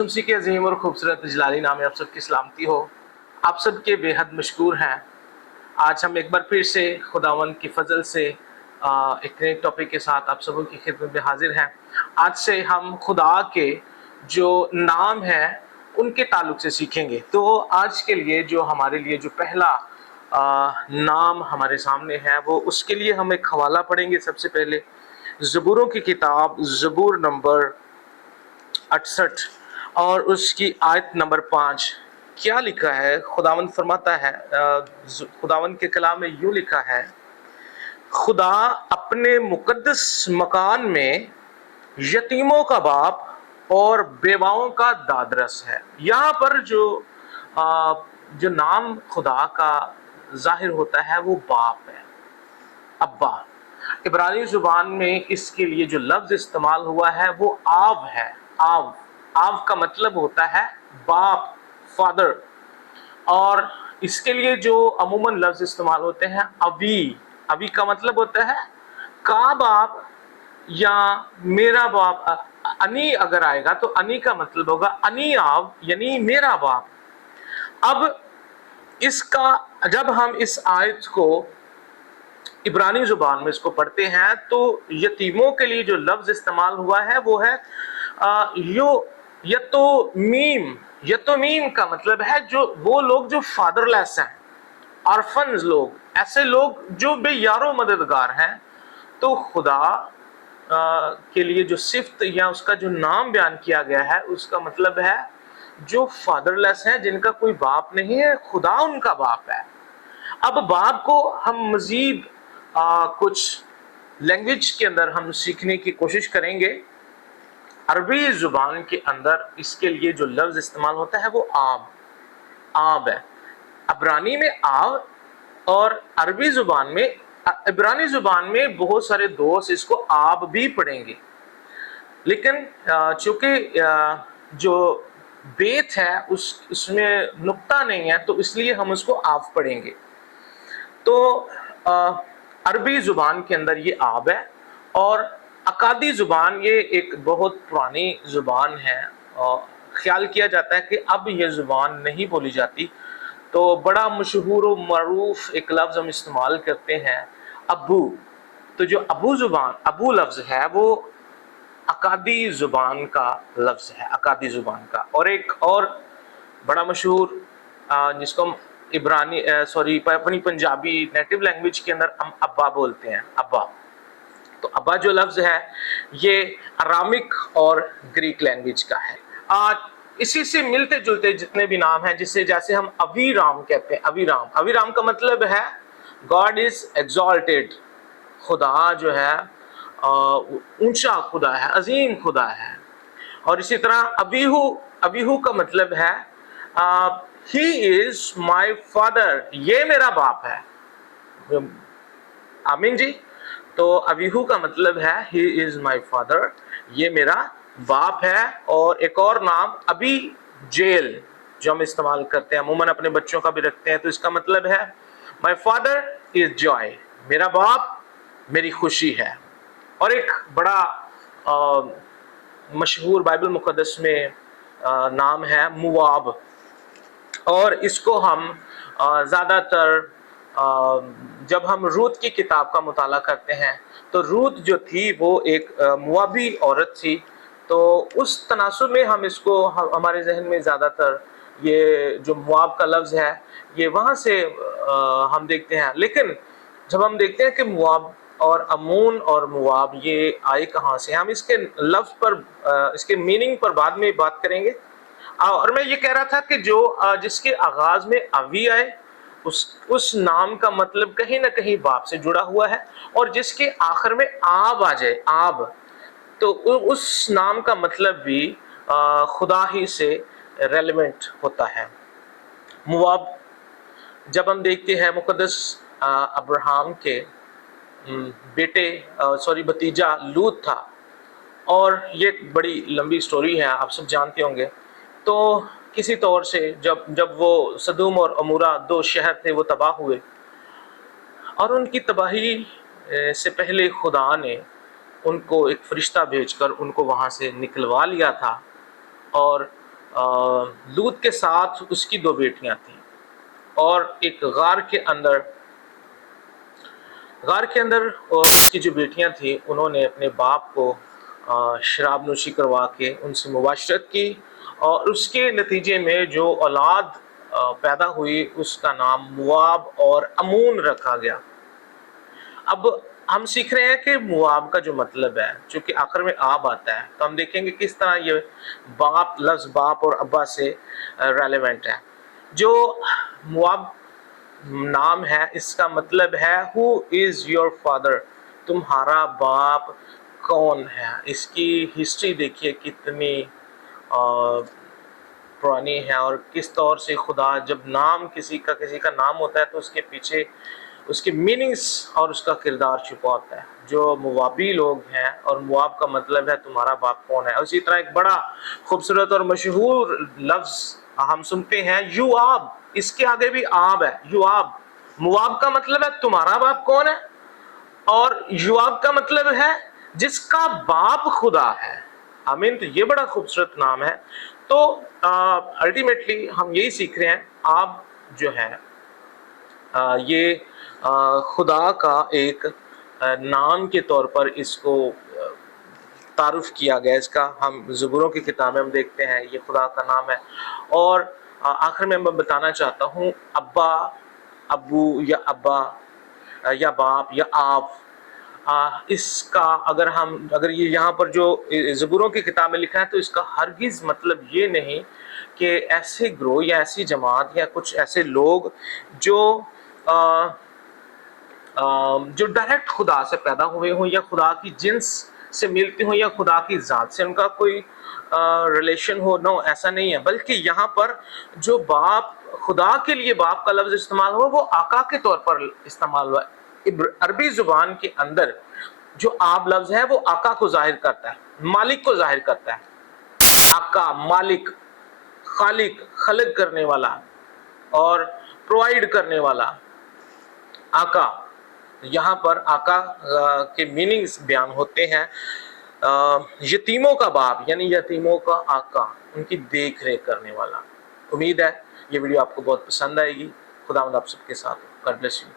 उसी के अजीम और खूबसूरत जलाली नाम में आप सबकी सलामती हो। आप सबके बेहद मशकूर हैं। आज हम एक बार फिर से खुदावंद की फजल से एक नए टॉपिक के साथ आप सबों की खिदमत में हाजिर हैं। आज से हम खुदा के जो नाम हैं उनके ताल्लुक से सीखेंगे। तो आज के लिए जो हमारे लिए जो पहला नाम हमारे सामने है वो उसके लिए हम एक हवाला पढ़ेंगे। सबसे पहले ज़बूरों की किताब ज़बूर नंबर 68 और उसकी आयत नंबर 5। क्या लिखा है? खुदावंद फरमाता है, खुदावंद के कलाम में यूं लिखा है, खुदा अपने मुकद्दस मकान में यतीमों का बाप और बेवाओं का दादरस है। यहाँ पर जो नाम खुदा का जाहिर होता है वो बाप है, अब्बा। इब्रानी जुबान में इसके लिए जो लफ्ज इस्तेमाल हुआ है वो आव है। आव आव का मतलब होता है बाप, फादर। और इसके लिए जो अमूमन लफ्ज इस्तेमाल होते हैं अबी। अबी का मतलब होता है का बाप या मेरा बाप। अनी अगर आएगा तो अनी का मतलब होगा अनी आव, यानी मेरा बाप। अब इसका जब हम इस आयत को इब्रानी जुबान में इसको पढ़ते हैं तो यतीमों के लिए जो लफ्ज इस्तेमाल हुआ है वो है यतोमीम। यतोमीम का मतलब है जो वो लोग जो फादरलेस हैं, ऑर्फन्स लोग, ऐसे लोग जो बेयारो मददगार हैं। तो खुदा के लिए जो सिफ्त या उसका जो नाम बयान किया गया है उसका मतलब है जो फादरलेस हैं, जिनका कोई बाप नहीं है, खुदा उनका बाप है। अब बाप को हम मजीद कुछ लैंग्वेज के अंदर हम सीखने की कोशिश करेंगे। अरबी जुबान के अंदर इसके लिए जो लफ्ज इस्तेमाल होता है वो आब है। अबरानी में आब और अरबी जुबान में, इब्रानी जुबान में बहुत सारे दोस्त इसको आब भी पढ़ेंगे, लेकिन चूंकि जो बेत है उसमें नुक्ता नहीं है तो इसलिए हम उसको आब पढ़ेंगे। तो अरबी जुबान के अंदर ये आब है। और अकादी जुबान ये एक बहुत पुरानी जुबान है और ख्याल किया जाता है कि अब ये जुबान नहीं बोली जाती। तो बड़ा मशहूर और मरूफ एक लफ्ज हम इस्तेमाल करते हैं, अबू। तो जो अबू लफ्ज है वो अकादी जुबान का लफ्ज है, अकादी जुबान का। और एक और बड़ा मशहूर जिसको हम अपनी पंजाबी नेटिव लैंग्वेज के अंदर हम अब्बा बोलते हैं, अब्बा। तो अब्बा जो लफ्ज है ये अरामिक और ग्रीक लैंग्वेज का है। इसी से मिलते जुलते जितने भी नाम हैं, जैसे हम अवीराम कहते हैं, अवीराम का मतलब है गॉड इज एग्जॉल्टेड। खुदा जो है ऊंचा खुदा है, अजीम खुदा है। और इसी तरह अबीहू का मतलब है ही इज माई फादर, ये मेरा बाप है। आमीन जी। तो अबीहू का मतलब है ही इज माई फादर, ये मेरा बाप है। और एक और नाम अबी जेल जो हम इस्तेमाल करते हैं, अमूमन अपने बच्चों का भी रखते हैं, तो इसका मतलब है माई फादर इज जॉय, मेरा बाप मेरी खुशी है। और एक बड़ा मशहूर बाइबल मुकद्दस में नाम है मुआब। और इसको हम ज़्यादातर जब हम रूत की किताब का मुताला करते हैं तो रूत जो थी वो एक मुआबी औरत थी। तो उस तनासुब में हम इसको हमारे जहन में ज़्यादातर ये जो मुआब का लफ्ज़ है ये वहाँ से हम देखते हैं। लेकिन जब हम देखते हैं कि मुआब और अमून और मुआब ये आए कहाँ से, हम इसके लफ्ज़ पर इसके मीनिंग पर बाद में बात करेंगे। और मैं ये कह रहा था कि जो जिसके आगाज में अवी आए उस नाम का मतलब कहीं ना कहीं बाप से जुड़ा हुआ है, और जिसके आखिर में आब आ जाए, आब, तो उस नाम का मतलब भी खुदा ही से रेलेवेंट होता है। मुआब जब हम देखते हैं मुकद्दस अब्राहम के बेटे भतीजा लूत था, और ये बड़ी लंबी स्टोरी है, आप सब जानते होंगे। तो किसी तौर से जब वो सदूम और अमूरा दो शहर थे वो तबाह हुए, और उनकी तबाही से पहले खुदा ने उनको एक फरिश्ता भेजकर उनको वहाँ से निकलवा लिया था। और لوط کے ساتھ اس کی 2 بیٹیاں تھیں، اور ایک غار کے اندر اس کی جو بیٹیاں تھیں انہوں نے اپنے باپ کو شراب نوشی کروا کے ان سے مباشرت کی، اور اس کے نتیجے میں جو اولاد پیدا ہوئی اس کا نام مواب اور امون رکھا گیا۔ اب ہم سیکھ رہے ہیں کہ مواب کا جو مطلب ہے، چونکہ آخر میں آب آتا ہے، تو ہم دیکھیں گے کس طرح یہ لفظ باپ اور ابا سے ریلیونٹ ہے۔ جو مواب نام ہے اس کا مطلب ہے who is your father، تمہارا باپ کون ہے۔ اس کی ہسٹری دیکھیے کتنی پرانی ہے، اور کس طور سے خدا جب نام کسی کا نام ہوتا ہے تو اس کے پیچھے اس کے میننگز اور اس کا کردار چھپا ہوتا ہے۔ جو موابی لوگ ہیں، اور مواب کا مطلب ہے تمہارا باپ کون ہے۔ اسی طرح ایک بڑا خوبصورت اور مشہور لفظ ہم سنتے ہیں یوآب، اس کے آگے بھی آب ہے، یوآب۔ مواب کا مطلب ہے تمہارا باپ کون ہے، اور یوآب کا مطلب ہے جس کا باپ خدا ہے۔ آمین۔ تو یہ بڑا خوبصورت نام ہے۔ تو الٹیمیٹلی ہم یہی سیکھ رہے ہیں، آب جو ہے یہ خدا کا ایک نام کے طور پر اس کو تعارف کیا گیا۔ اس کا ہم زبوروں کی کتابیں ہم دیکھتے ہیں یہ خدا کا نام ہے۔ اور آخر میں میں بتانا چاہتا ہوں، ابا، ابو یا ابا یا باپ یا آپ، اس کا اگر یہ یہاں پر جو زبوروں کی کتاب میں لکھا ہے تو اس کا ہرگز مطلب یہ نہیں کہ ایسے گروہ یا ایسی جماعت یا کچھ ایسے لوگ جو ڈائریکٹ خدا سے پیدا ہوئے ہوں یا خدا کی جنس سے ملتے ہوں یا خدا کی ذات سے ان کا کوئی ریلیشن ہو، نو، ایسا نہیں ہے۔ بلکہ یہاں پر جو باپ، خدا کے لیے باپ کا لفظ استعمال ہوا وہ آقا کے طور پر استعمال ہوا۔ عربی زبان کے اندر جو آب لفظ ہے وہ آقا کو ظاہر کرتا ہے، مالک کو ظاہر کرتا ہے۔ آقا، مالک، خالق، خلق کرنے والا اور پرووائڈ کرنے والا، آقا۔ یہاں پر آقا کے میننگز بیان ہوتے ہیں۔ یتیموں کا باپ یعنی یتیموں کا آقا، ان کی دیکھ ریکھ کرنے والا۔ امید ہے یہ ویڈیو آپ کو بہت پسند آئے گی۔ خداوند آپ سب کے ساتھ ہو۔ God bless you.